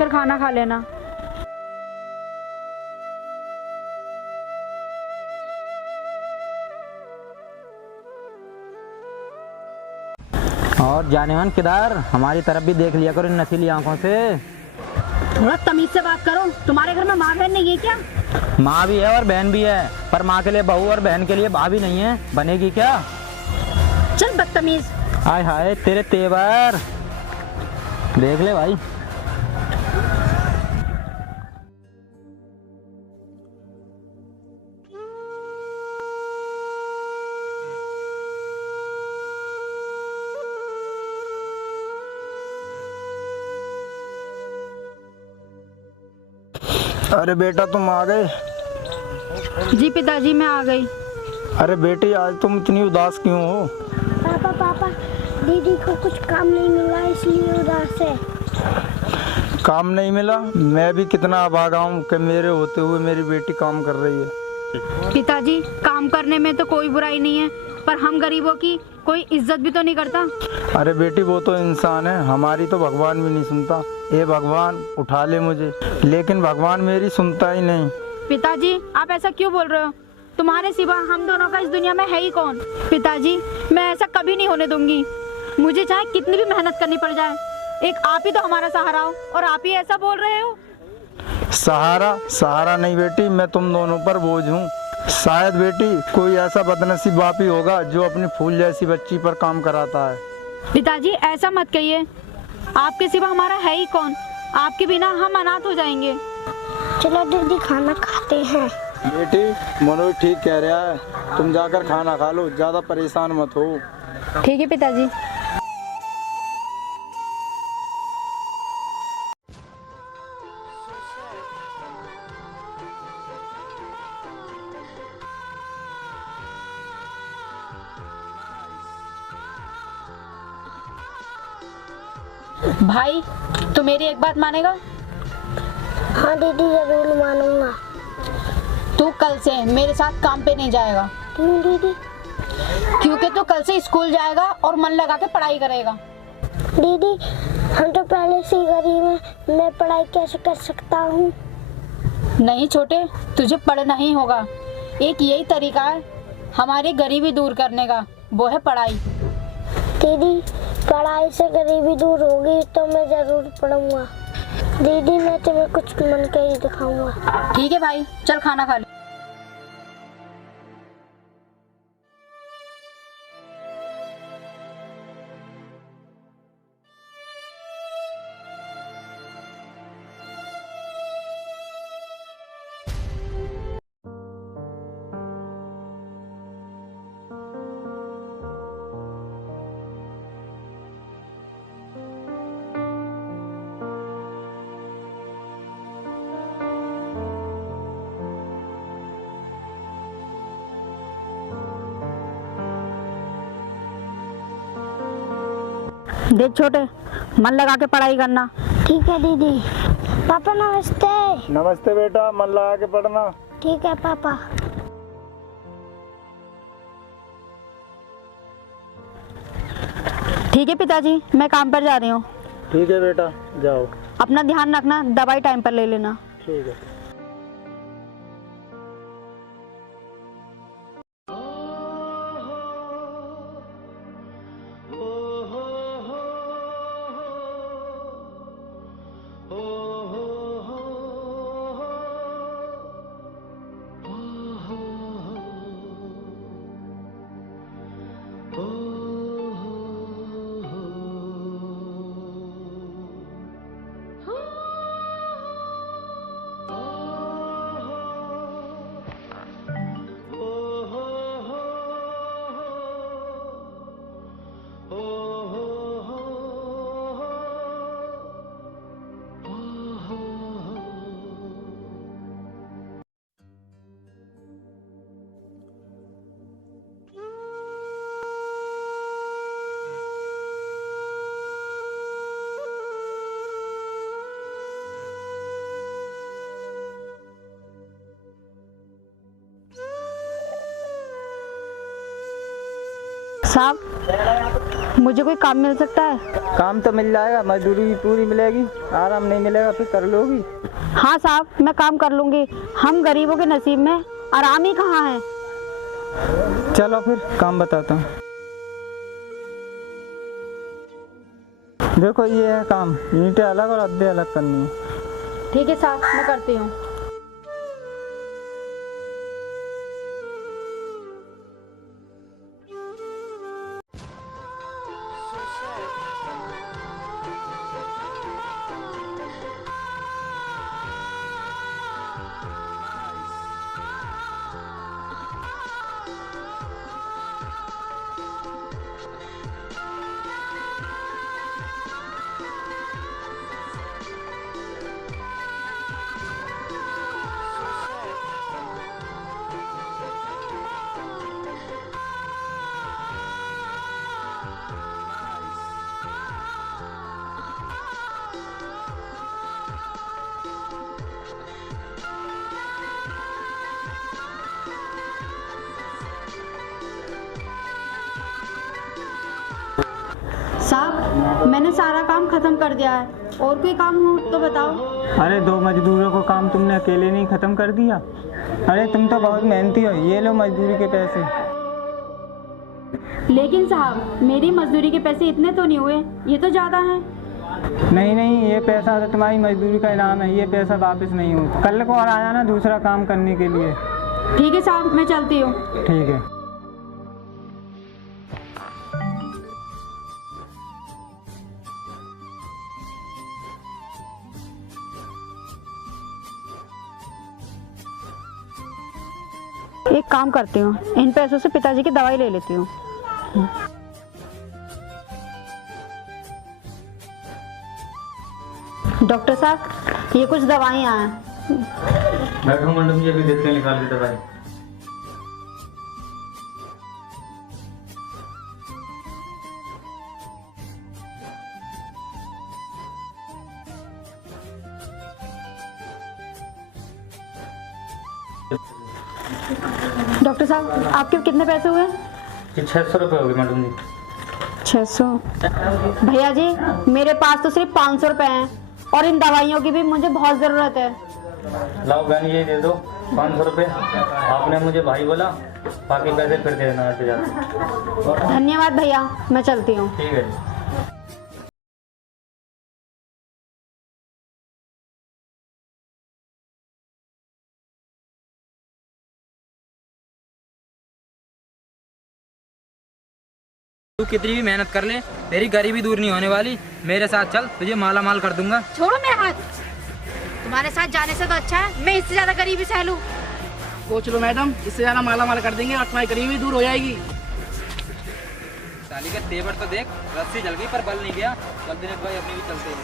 बैठकर खाना खा लेना। और जानेमान किधर, हमारी तरफ भी देख लिया करो इन नशीली आंखों से। थोड़ा तमीज से बात करो, तुम्हारे घर में माँ बहन नहीं है क्या? माँ भी है और बहन भी है, पर माँ के लिए बहू और बहन के लिए भाभी नहीं है, बनेगी क्या? चल बदतमीज। हाय हाय तेरे तेवर देख ले भाई। अरे बेटा तुम आ गए। जी पिताजी मैं आ गई। अरे बेटी आज तुम इतनी उदास क्यों हो? पापा पापा दीदी को कुछ काम नहीं मिला इसलिए उदास है। काम नहीं मिला? मैं भी कितना अभागा हूँ कि मेरे होते हुए मेरी बेटी काम कर रही है। पिताजी काम करने में तो कोई बुराई नहीं है, पर हम गरीबों की कोई इज्जत भी तो नहीं करता। अरे बेटी वो तो इंसान है, हमारी तो भगवान भी नहीं सुनता। ये भगवान उठा ले मुझे, लेकिन भगवान मेरी सुनता ही नहीं। पिताजी आप ऐसा क्यों बोल रहे हो? तुम्हारे सिवा हम दोनों का इस दुनिया में है ही कौन? पिताजी मैं ऐसा कभी नहीं होने दूंगी, मुझे चाहे कितनी भी मेहनत करनी पड़ जाए। एक आप ही तो हमारा सहारा हो और आप ही ऐसा बोल रहे हो। सहारा सहारा नहीं बेटी, मैं तुम दोनों पर बोझ हूँ। शायद बेटी कोई ऐसा बदनसीब बाप ही होगा जो अपनी फूल जैसी बच्ची पर काम कराता है। पिताजी ऐसा मत कहिए, आपके सिवा हमारा है ही कौन? आपके बिना हम अनाथ हो जाएंगे। चलो दीदी खाना खाते हैं। बेटी मनोज ठीक कह रहा है, तुम जाकर खाना खा लो, ज्यादा परेशान मत हो। ठीक है पिताजी। भाई तू मेरी एक बात मानेगा? हाँ दीदी जरूर मानूंगा। तू कल से मेरे साथ काम पे नहीं जाएगा। क्यों दीदी? क्योंकि तू कल से स्कूल जाएगा और मन लगा के पढ़ाई करेगा। दीदी हम तो पहले से ही गरीब हैं, मैं पढ़ाई कैसे कर सकता हूँ? नहीं छोटे, तुझे पढ़ना ही होगा। एक यही तरीका है हमारी गरीबी दूर करने का, वो है पढ़ाई। दीदी पढ़ाई से गरीबी दूर होगी तो मैं जरूर पढ़ूंगा। दीदी मैं तुम्हें कुछ मन के ही दिखाऊंगा। ठीक है भाई, चल खाना खा ले। देख छोटे, मन लगा के पढ़ाई करना। ठीक है दीदी। पापा नमस्ते। नमस्ते बेटा, मन लगा के पढ़ना। ठीक है पापा। ठीक है पिताजी, मैं काम पर जा रही हूँ। ठीक है बेटा जाओ। अपना ध्यान रखना, दवाई टाइम पर ले लेना। ठीक है। साहब मुझे कोई काम मिल सकता है? काम तो मिल जाएगा, मजदूरी भी पूरी मिलेगी, आराम नहीं मिलेगा फिर कर लोगी। हाँ साहब, मैं काम कर लूँगी। हम गरीबों के नसीब में आराम ही कहाँ है। चलो फिर काम बताता हूँ। देखो ये है काम, ईंटें अलग और अद्दे अलग करनी है। ठीक है साहब, मैं करती हूँ। साहब, मैंने सारा काम खत्म कर दिया है, और कोई काम हो तो बताओ। अरे 2 मजदूरों को काम तुमने अकेले नहीं खत्म कर दिया? अरे तुम तो बहुत मेहनती हो, ये लो मजदूरी के पैसे। लेकिन साहब, मेरी मजदूरी के पैसे इतने तो नहीं हुए, ये तो ज़्यादा है। नहीं नहीं, ये पैसा तो तुम्हारी मजदूरी का इनाम है, ये पैसा वापस नहीं होता। कल को और आ जाना दूसरा काम करने के लिए। ठीक है साहब, मैं चलती हूँ। ठीक है। एक काम करती हूँ, इन पैसों से पिताजी की दवाई ले लेती हूँ। डॉक्टर साहब, ये कुछ दवाइयाँ हैं। बैठो मैडम, ये भी देखते हैं निकाल के दवाई। डॉक्टर साहब, आपके कितने पैसे हुए? 600 रुपये हो गए मैडम जी। 600? भैया जी, मेरे पास तो सिर्फ 500 रुपए हैं, और इन दवाइयों की भी मुझे बहुत ज़रूरत है। लाओ बहन, ये दे दो 500 रुपये। आपने मुझे भाई बोला, बाकी पैसे फिर दे देना आते जाते। धन्यवाद भैया, मैं चलती हूँ। ठीक है। तू कितनी भी मेहनत कर ले, तेरी गरीबी दूर नहीं होने वाली। मेरे साथ चल, तुझे माला माल कर दूंगा। छोड़ो मेरा हाथ। तुम्हारे साथ जाने से तो अच्छा है मैं इससे ज्यादा गरीबी सह लूं। सोच लो मैडम, इससे ज्यादा माला माल कर देंगे और तुम्हारी गरीबी दूर हो जाएगी। साली का तेवर तो देख, रस्सी जल गई पर बल नहीं गया। चल दिनेश भाई, अपनी भी चलते हैं,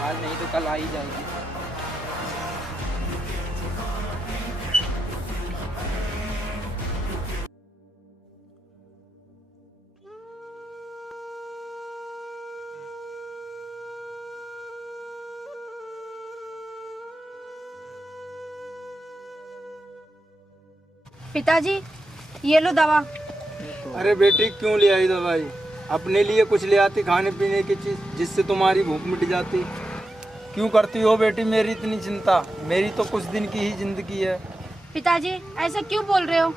आज नहीं तो कल आ ही जाएगी। पिताजी, ये लो दवा। अरे बेटी, क्यों ले आई दवाई? अपने लिए कुछ ले आती खाने पीने की चीज, जिससे तुम्हारी भूख मिट जाती। क्यों करती हो बेटी मेरी इतनी चिंता? मेरी तो कुछ दिन की ही जिंदगी है। पिताजी, ऐसा क्यों बोल रहे हो?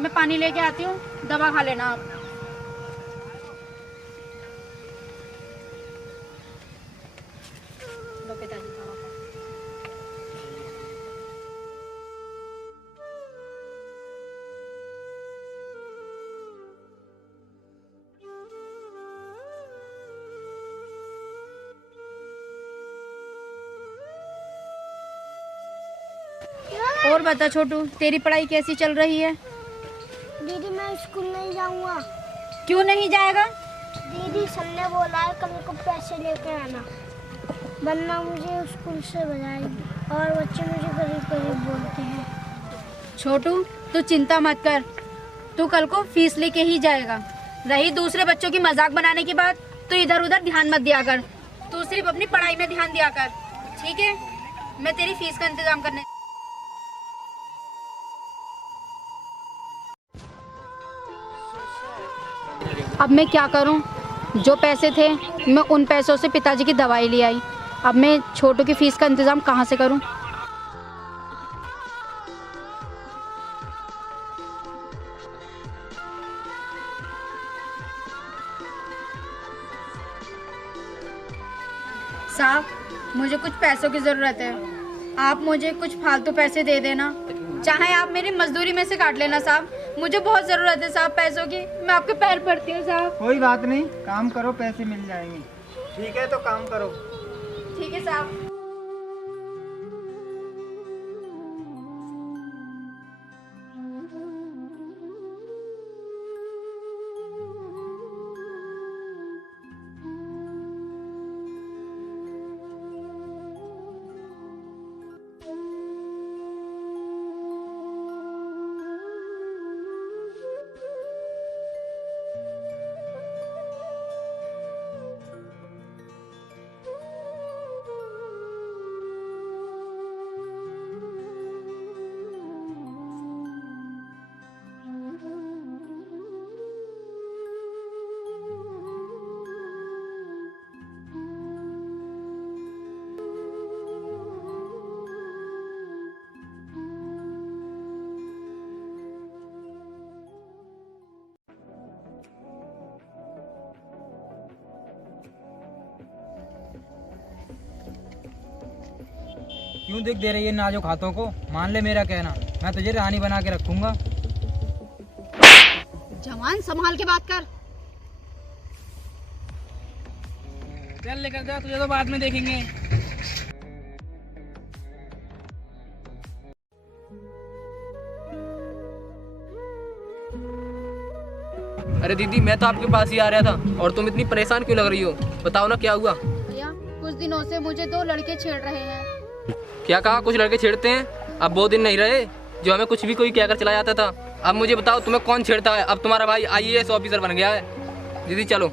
मैं पानी लेके आती हूँ, दवा खा लेना आप। लो पिताजी, दवा खाओ। और बता छोटू, तेरी पढ़ाई कैसी चल रही है? दीदी मैं स्कूल नहीं जाऊंगा। क्यों नहीं जाएगा? दीदी सर ने बोला है कल को पैसे लेके आना, वरना मुझे स्कूल से भगाएगी और बच्चे मुझे गरीब गरीब बोलते हैं। छोटू, तू चिंता मत कर, तू कल को फीस लेके ही जाएगा। रही दूसरे बच्चों की मजाक बनाने की बात, तो इधर उधर ध्यान मत दिया कर। तू सिर्फ अपनी पढ़ाई में ध्यान दिया कर, ठीक है? मैं तेरी फीस का इंतजाम करने। अब मैं क्या करूं? जो पैसे थे मैं उन पैसों से पिताजी की दवाई ले आई। अब मैं छोटू की फीस का इंतज़ाम कहाँ से करूं? साहब, मुझे कुछ पैसों की ज़रूरत है। आप मुझे कुछ फालतू पैसे दे देना, चाहे आप मेरी मजदूरी में से काट लेना साहब। मुझे बहुत ज़रूरत है साहब पैसों की। मैं आपके पैर पड़ती हूँ साहब। कोई बात नहीं, काम करो, पैसे मिल जाएंगे। ठीक है तो काम करो। ठीक है साहब। क्यों दिख दे रही है नाजुक हाथों को? मान ले मेरा कहना, मैं तुझे रानी बना के रखूंगा। जवान, संभाल के बात कर। चल लेकर जा, तुझे तो बाद में देखेंगे। अरे दीदी, मैं तो आपके पास ही आ रहा था और तुम इतनी परेशान क्यों लग रही हो? बताओ ना क्या हुआ? भैया, कुछ दिनों से मुझे 2 लड़के छेड़ रहे हैं। क्या कहा? कुछ लड़के छेड़ते हैं? अब वो दिन नहीं रहे जो हमें कुछ भी कोई कहकर चला जाता था। अब मुझे बताओ तुम्हें कौन छेड़ता है? अब तुम्हारा भाई IAS ऑफिसर बन गया है। दीदी चलो,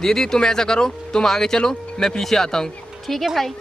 दीदी तुम ऐसा करो, तुम आगे चलो, मैं पीछे आता हूँ। ठीक है भाई।